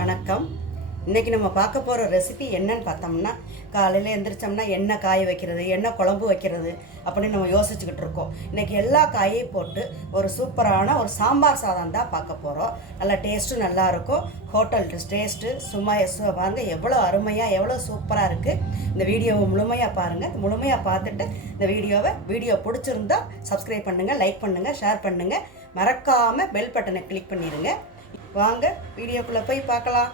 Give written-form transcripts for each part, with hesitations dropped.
வணக்கம். இன்றைக்கி நம்ம பார்க்க போகிற ரெசிபி என்னன்னு பார்த்தோம்னா, காலையில் எழுந்திரிச்சோம்னா என்ன காய வைக்கிறது, என்ன குழம்பு வைக்கிறது அப்படின்னு நம்ம யோசிச்சுக்கிட்டு இருக்கோம். இன்றைக்கி எல்லா காயையும் போட்டு ஒரு சூப்பரான ஒரு சாம்பார் சாதம் தான் பார்க்க போகிறோம். நல்லா டேஸ்ட்டும் நல்லாயிருக்கும். ஹோட்டல் டேஸ்ட்டு பாருங்கள் எவ்வளோ அருமையாக எவ்வளோ சூப்பராக இருக்குது. இந்த வீடியோவை முழுமையாக பாருங்கள். முழுமையாக பார்த்துட்டு இந்த வீடியோ பிடிச்சிருந்தா சப்ஸ்கிரைப் பண்ணுங்கள், லைக் பண்ணுங்கள், ஷேர் பண்ணுங்கள். மறக்காமல் பெல் பட்டனை கிளிக் பண்ணிடுங்க. வாங்க வீடியோக்குள்ளே போய் பார்க்கலாம்.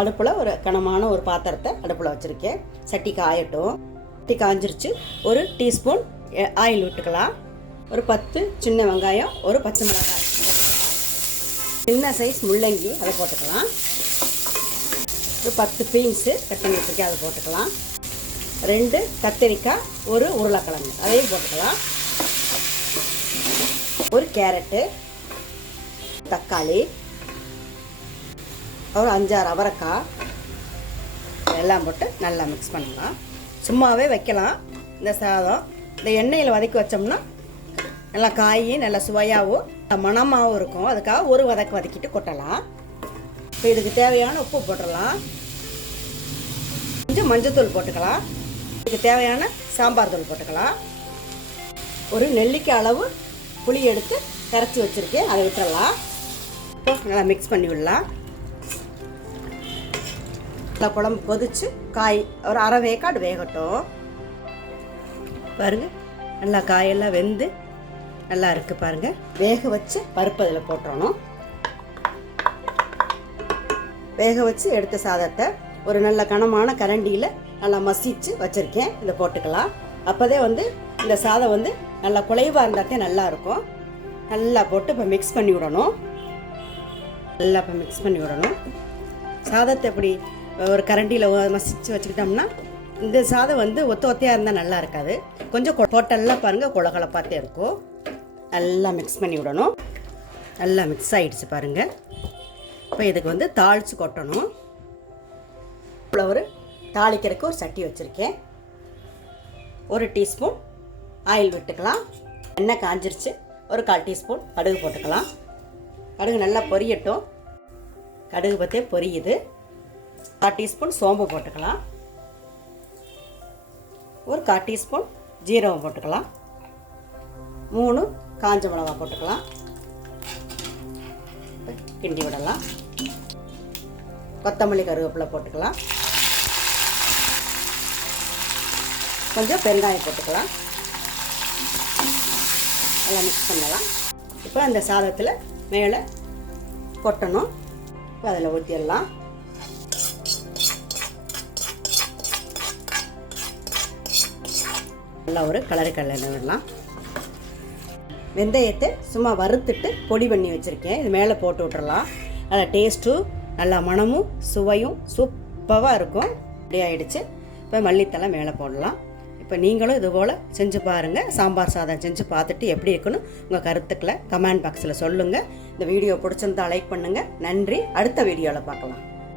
அடுப்பில் ஒரு கனமான ஒரு பாத்திரத்தை அடுப்பில் வச்சுருக்கேன். சட்டி காயட்டும். சட்டி காஞ்சிருச்சு. ஒரு டீஸ்பூன் ஆயில் விட்டுக்கலாம். ஒரு 10 சின்ன வெங்காயம், ஒரு பச்சை மிளகாய் போட்டுக்கலாம். சின்ன சைஸ் முள்ளங்கி அதை போட்டுக்கலாம். ஒரு 10 பீன்ஸு கட் பண்ணி வச்சுருக்கேன், அதை போட்டுக்கலாம். 2 கத்திரிக்காய், ஒரு உருளைக்கிழங்கு அதையும் போட்டுக்கலாம். ஒரு கேரட்டு, தக்காளி, ஒரு 5-6 அவரைக்காய் எல்லாம் போட்டு நல்லா மிக்ஸ் பண்ணலாம். சும்மாவே வைக்கலாம். இந்த சாதம் இந்த எண்ணெயில் வதக்கி வச்சோம்னா நல்லா காய் நல்லா சுவையாகவும் மணமாகவும் இருக்கும். அதுக்காக ஒரு வதக்கிட்டு கொட்டலாம். இப்போ இதுக்கு தேவையான உப்பு போட்டுடலாம். கொஞ்சம் மஞ்சத்தூள் போட்டுக்கலாம். இதுக்கு தேவையான சாம்பார் தூள் போட்டுக்கலாம். ஒரு நெல்லிக்காய் அளவு புளி எடுத்து கரைச்சி வச்சுருக்கேன், அதை விட்டுடலாம். இப்போ நல்லா மிக்ஸ் பண்ணி விடலாம். நல்லா குழம்பு கொதிச்சு காய் ஒரு அரை வேக்காடு வேகட்டும். பாருங்கள் நல்லா காயெல்லாம் வெந்து நல்லா இருக்குது பாருங்கள். வேக வச்சு பருப்பு அதில் போட்டுறணும். வேக வச்சு எடுத்த சாதத்தை ஒரு நல்ல கனமான கரண்டியில் நல்லா மசிச்சு வச்சுருக்கேன், இதை போட்டுக்கலாம். அப்போதே இந்த சாதம் நல்லா குலைவாக இருந்தாத்தே நல்லாயிருக்கும். நல்லா போட்டு இப்போ மிக்ஸ் பண்ணி விடணும். நல்லா இப்போ மிக்ஸ் பண்ணி விடணும். சாதத்தை எப்படி ஒரு கரண்டியில் மசிச்சு வச்சுக்கிட்டோம்னா இந்த சாதம் ஒத்தையாக இருந்தால் நல்லா இருக்காது. கொஞ்சம் போட்டெல்லாம் பாருங்கள் குளகலப்பாத்தே இருக்கும். நல்லா மிக்ஸ் பண்ணி விடணும். நல்லா மிக்ஸ் ஆகிடுச்சு பாருங்கள். இப்போ இதுக்கு தாளித்து கொட்டணும். இவ்வளோ ஒரு தாளிக்கிறதுக்கு ஒரு சட்டி வச்சுருக்கேன். ஒரு டீஸ்பூன் ஆயில் விட்டுக்கலாம். எண்ணெய் காஞ்சிருச்சு. ஒரு 1/4 டீஸ்பூன் கடுகு போட்டுக்கலாம். கடுகு நல்லா பொரியட்டும். கடுகு பற்றே பொரியுது. 1/4 டீஸ்பூன் சோம்பு போட்டுக்கலாம். ஒரு 1/4 டீஸ்பூன் ஜீரகம் போட்டுக்கலாம். 3 காஞ்ச மிளகாய் போட்டுக்கலாம். கிண்டி விடலாம். கொத்தமல்லி கருவேப்பிலை போட்டுக்கலாம். கொஞ்சம் பெருங்காயம் போட்டுக்கலாம். நல்லா மிக்ஸ் பண்ணலாம். இப்போ அந்த சாதத்தில் மேலே கொட்டணும். இப்போ அதில் ஊற்றிடலாம். நல்லா ஒரு கலரி விடலாம். வெந்தயத்தை சும்மா வறுத்துட்டு பொடி பண்ணி வச்சுருக்கேன், இது மேலே போட்டு விட்டுறலாம். நல்லா டேஸ்ட்டும் நல்லா மணமும் சுவையும் சூப்பராக இருக்கும். ரெடி ஆகிடுச்சு. இப்போ மல்லித்தலை மேலே போடலாம். இப்போ நீங்களும் இதுபோல் செஞ்சு பாருங்கள். சாம்பார் சாதம் செஞ்சு பார்த்துட்டு எப்படி இருக்குன்னு உங்கள் கருத்துக்களை கமெண்ட் பாக்ஸில் சொல்லுங்கள். இந்த வீடியோ பிடிச்சிருந்தா லைக் பண்ணுங்கள். நன்றி. அடுத்த வீடியோவில் பார்க்கலாம்.